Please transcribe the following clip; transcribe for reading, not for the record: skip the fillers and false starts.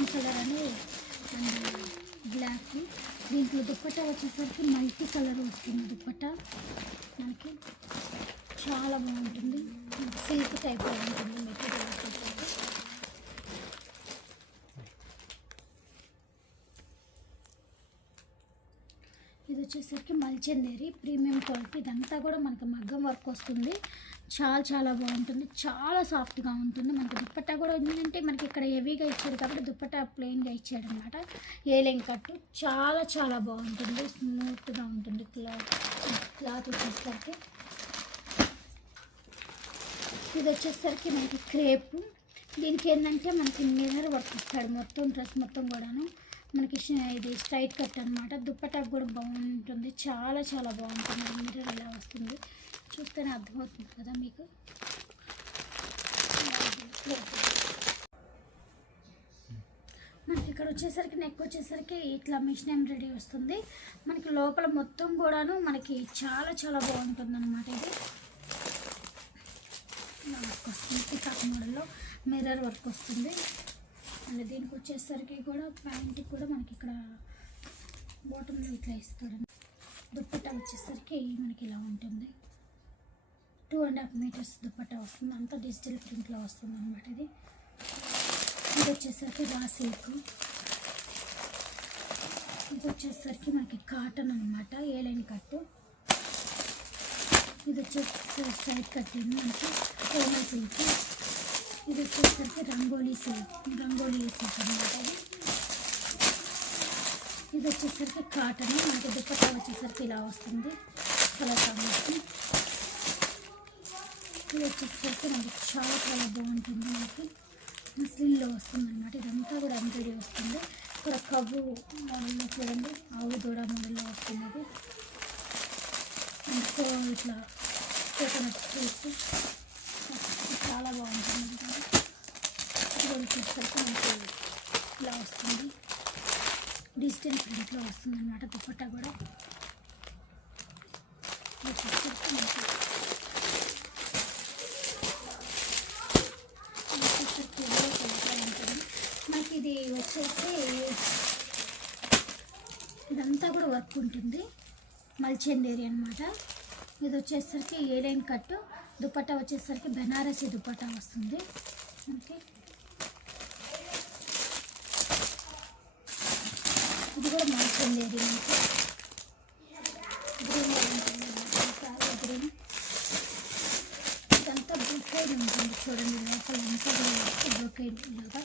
Green colour అని and black. దీంట్లో దుప్పట్టా వచ్చేసరికి మల్టీ కలర్ వస్తుంది. దుప్పట్టా మనకి చాలా బాగుంటుంది. సిల్క్ టైప్ ఉంటుంది మెటీరియల్ వచ్చేసరికి. ఇది వచ్చేసరికి మల్చందేరి ప్రీమియం క్వాలిటీ. ఇదంతా కూడా మనకి మగ్గం వర్క్ వస్తుంది. చాలా బాగుంటుంది. చాలా సాఫ్ట్గా ఉంటుంది. మనకి దుప్పట్టా కూడా ఏంటంటే మనకి ఇక్కడ హెవీగా ఇచ్చాడు కాబట్టి దుప్పట్టా ప్లెయిన్గా ఇచ్చాడు అనమాట. ఏలెంగ్ కట్టు చాలా బాగుంటుంది. స్మూత్గా ఉంటుంది. క్లాత్ వచ్చేసరికి ఇది వచ్చేసరికి మనకి క్రేపు. దీనికి ఏంటంటే మనకి మిర్రర్ వర్క్ ఇస్తాడు. మొత్తం డ్రెస్ మొత్తం కూడాను మనకి ఇది స్ట్రైట్ కట్ అనమాట. దుప్పట్టా కూడా బాగుంటుంది. చాలా బాగుంటుంది. మిర్రర్ ఇలా వస్తుంది. చూస్తేనే అర్థమవుతుంది కదా మీకు. మనకి ఇక్కడ వచ్చేసరికి నెక్ వచ్చేసరికి ఇట్లా మిషన్ ఎంబ్రాయిడరీ వస్తుంది. మనకి లోపల మొత్తం కూడాను మనకి చాలా బాగుంటుంది అనమాట. ఇది వర్క్ వస్తుంది. పికాక్ మోడల్లో మిర్రర్ వర్క్ వస్తుంది. అండ్ దీనికి వచ్చేసరికి కూడా ప్యాంట్కి కూడా మనకి ఇక్కడ బాటంలో ఇట్లా ఇస్తాడు. దుప్పట్టా వచ్చేసరికి మనకి ఇలా ఉంటుంది. 2.5 మీటర్స్ దుప్పట్టా వస్తుంది. అంతా డిజిటల్ ప్రింట్లో వస్తుంది అనమాట. ఇది వచ్చేసరికి రా సిల్క్. ఇది వచ్చేసరికి మనకి కాటన్ అనమాట. ఏలైన్ కట్టు. ఇది వచ్చేసరికి స్ట్రైట్ కట్ మనకి కోమల్ సిల్క్. ఇది వచ్చేసరికి రంగోలీ సిల్క్ అనమాట. ఇది వచ్చేసరికి కాటన్. మనకి దుప్పట్టా వచ్చేసరికి ఇలా వస్తుంది. Colour combination. ఇది వచ్చేసరికి మనకి చాలా బాగుంటుంది. మనకి మస్లిన్లో వస్తుంది అనమాట. ఇదంతా కూడా ఎంబ్రాయిడరీ వస్తుంది. ఇక్కడ కవ్వు మోడల్లో చూడండి, ఆవు దూడ మోడల్లో వస్తుంది. ఇది ఇంకో ఇట్లా కోకోనట్ చేసి చాలా బాగుంటుంది. ఇది వచ్చేసరికి మనకి ఇలా వస్తుంది. డిజిటల్ ప్రింట్లో వస్తుంది అనమాట. దుప్పట్టా కూడా వచ్చేసరికి మనకి మనకి ఇది వచ్చేసి ఇదంతా కూడా వర్క్ ఉంటుంది. మల్చందేరి అనమాట. ఇది వచ్చేసరికి ఏలైన్ కట్టు. దుప్పట్టా వచ్చేసరికి బెనారసీ దుప్పట్టా వస్తుంది. ఓకే, ఇది కూడా మల్చందేరి మనకి గ్రీన్ ఉంటుంది. గ్రీన్ ఇదంతా బ్రొకేడ్ ఉంటుంది. చూడండి లోపల అంతా బ్రొకేడ్ లాగా